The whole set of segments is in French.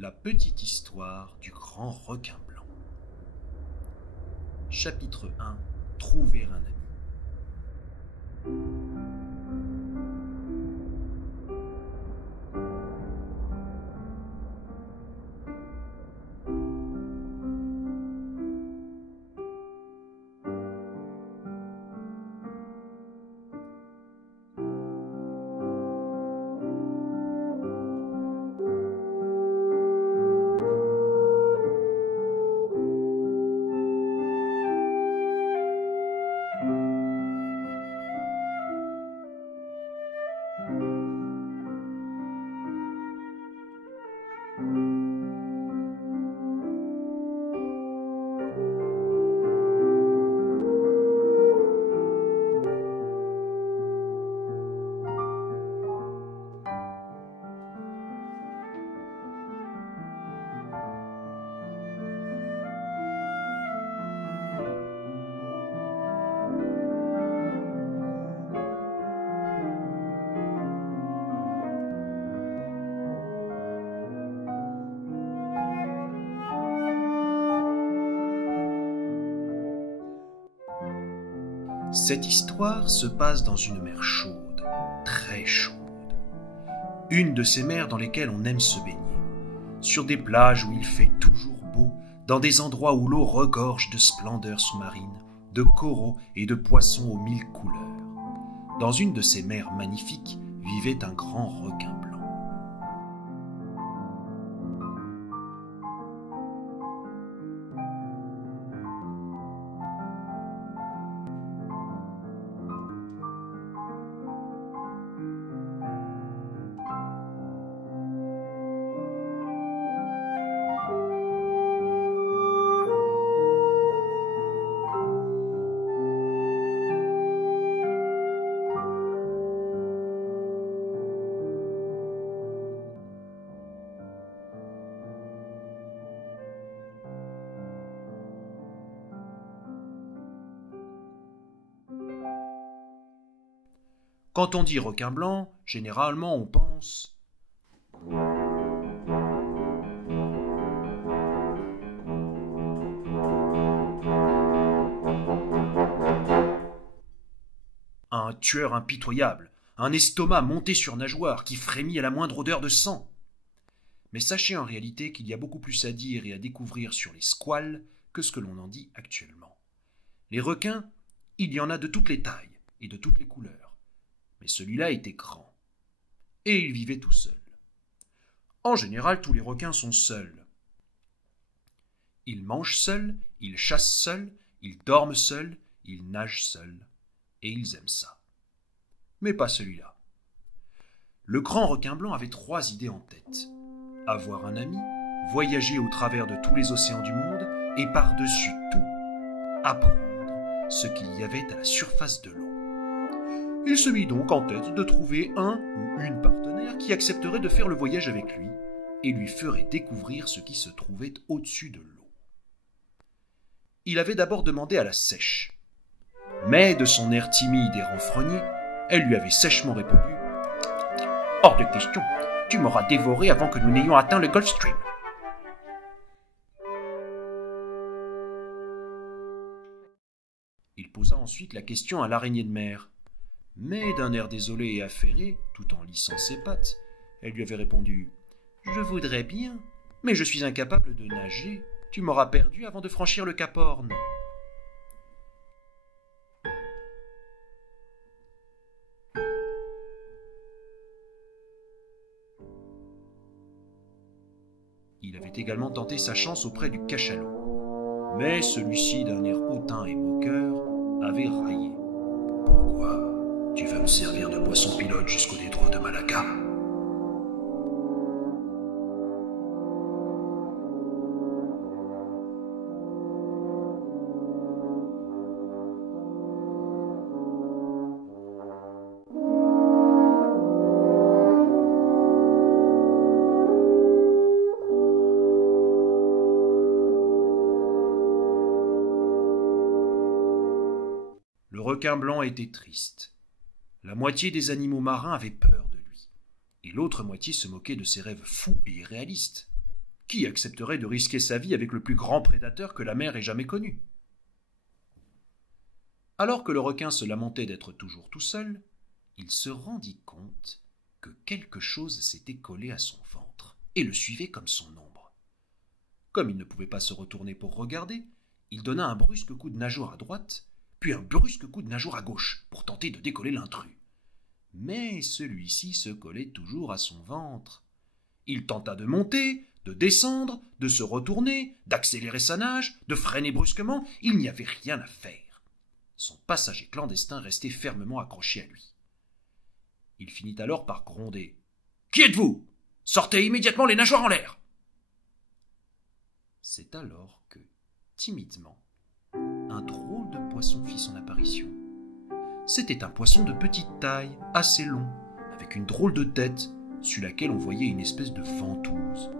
La petite histoire du grand requin blanc. Chapitre 1. Trouver un ami. Cette histoire se passe dans une mer chaude, très chaude. Une de ces mers dans lesquelles on aime se baigner, sur des plages où il fait toujours beau, dans des endroits où l'eau regorge de splendeurs sous-marines, de coraux et de poissons aux mille couleurs. Dans une de ces mers magnifiques vivait un grand requin blanc. Quand on dit requin blanc, généralement on pense à un tueur impitoyable, un estomac monté sur nageoire qui frémit à la moindre odeur de sang. Mais sachez en réalité qu'il y a beaucoup plus à dire et à découvrir sur les squales que ce que l'on en dit actuellement. Les requins, il y en a de toutes les tailles et de toutes les couleurs. Mais celui-là était grand. Et il vivait tout seul. En général, tous les requins sont seuls. Ils mangent seuls, ils chassent seuls, ils dorment seuls, ils nagent seuls. Et ils aiment ça. Mais pas celui-là. Le grand requin blanc avait 3 idées en tête. Avoir un ami, voyager au travers de tous les océans du monde et par-dessus tout, apprendre ce qu'il y avait à la surface de l'eau. Il se mit donc en tête de trouver un ou une partenaire qui accepterait de faire le voyage avec lui et lui ferait découvrir ce qui se trouvait au-dessus de l'eau. Il avait d'abord demandé à la sèche, mais de son air timide et renfrogné, elle lui avait sèchement répondu « Hors de question, tu m'auras dévoré avant que nous n'ayons atteint le Gulf Stream. » Il posa ensuite la question à l'araignée de mer. Mais d'un air désolé et affairé, tout en lissant ses pattes, elle lui avait répondu « Je voudrais bien, mais je suis incapable de nager. Tu m'auras perdu avant de franchir le Cap Horn. » Il avait également tenté sa chance auprès du cachalot. Mais celui-ci, d'un air hautain et moqueur, avait raillé. « Pourquoi ? Tu vas me servir de poisson pilote jusqu'au détroit de Malacca. » Le requin blanc était triste. La moitié des animaux marins avaient peur de lui, et l'autre moitié se moquait de ses rêves fous et irréalistes. Qui accepterait de risquer sa vie avec le plus grand prédateur que la mer ait jamais connu? Alors que le requin se lamentait d'être toujours tout seul, il se rendit compte que quelque chose s'était collé à son ventre et le suivait comme son ombre. Comme il ne pouvait pas se retourner pour regarder, il donna un brusque coup de nageoire à droite, puis un brusque coup de nageoire à gauche pour tenter de décoller l'intrus. Mais celui-ci se collait toujours à son ventre. Il tenta de monter, de descendre, de se retourner, d'accélérer sa nage, de freiner brusquement, il n'y avait rien à faire. Son passager clandestin restait fermement accroché à lui. Il finit alors par gronder. « Qui êtes-vous ? Sortez immédiatement les nageoires en l'air !» C'est alors que, timidement, un drôle de poisson fit son apparition. C'était un poisson de petite taille, assez long, avec une drôle de tête, sur laquelle on voyait une espèce de ventouse.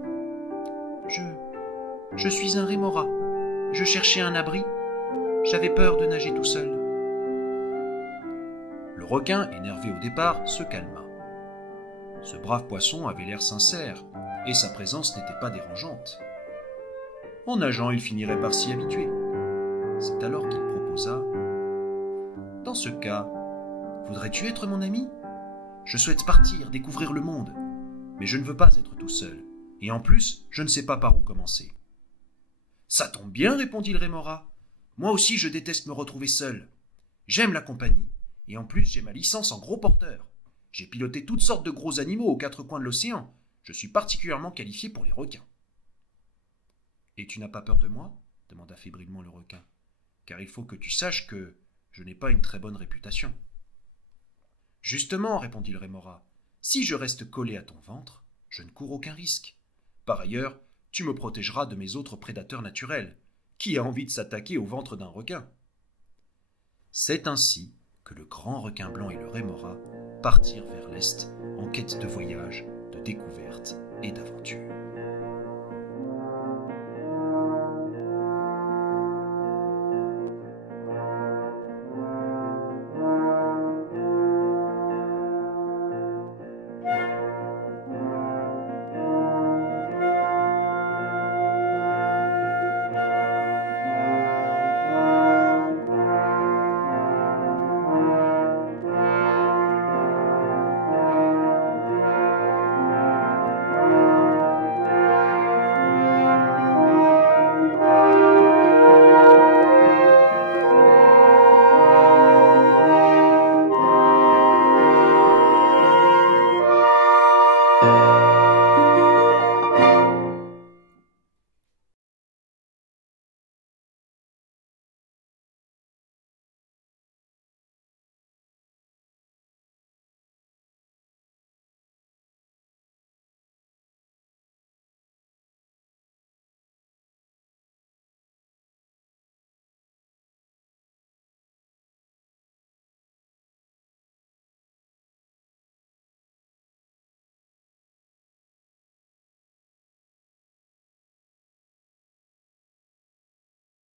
Je suis un rémora. Je cherchais un abri. J'avais peur de nager tout seul. Le requin, énervé au départ, se calma. Ce brave poisson avait l'air sincère, et sa présence n'était pas dérangeante. En nageant, il finirait par s'y habituer. C'est alors qu'il proposa « Dans ce cas, voudrais-tu être mon ami ? Je souhaite partir, découvrir le monde, mais je ne veux pas être tout seul, et en plus, je ne sais pas par où commencer. »« Ça tombe bien, répondit le rémora. Moi aussi, je déteste me retrouver seul. J'aime la compagnie, et en plus, j'ai ma licence en gros porteur. J'ai piloté toutes sortes de gros animaux aux quatre coins de l'océan. Je suis particulièrement qualifié pour les requins. »« Et tu n'as pas peur de moi ? demanda fébrilement le requin. Car il faut que tu saches que je n'ai pas une très bonne réputation. »« Justement, répondit le rémora, si je reste collé à ton ventre, je ne cours aucun risque. Par ailleurs, tu me protégeras de mes autres prédateurs naturels. Qui a envie de s'attaquer au ventre d'un requin ? C'est ainsi que le grand requin blanc et le rémora partirent vers l'est en quête de voyage, de découverte et d'aventure.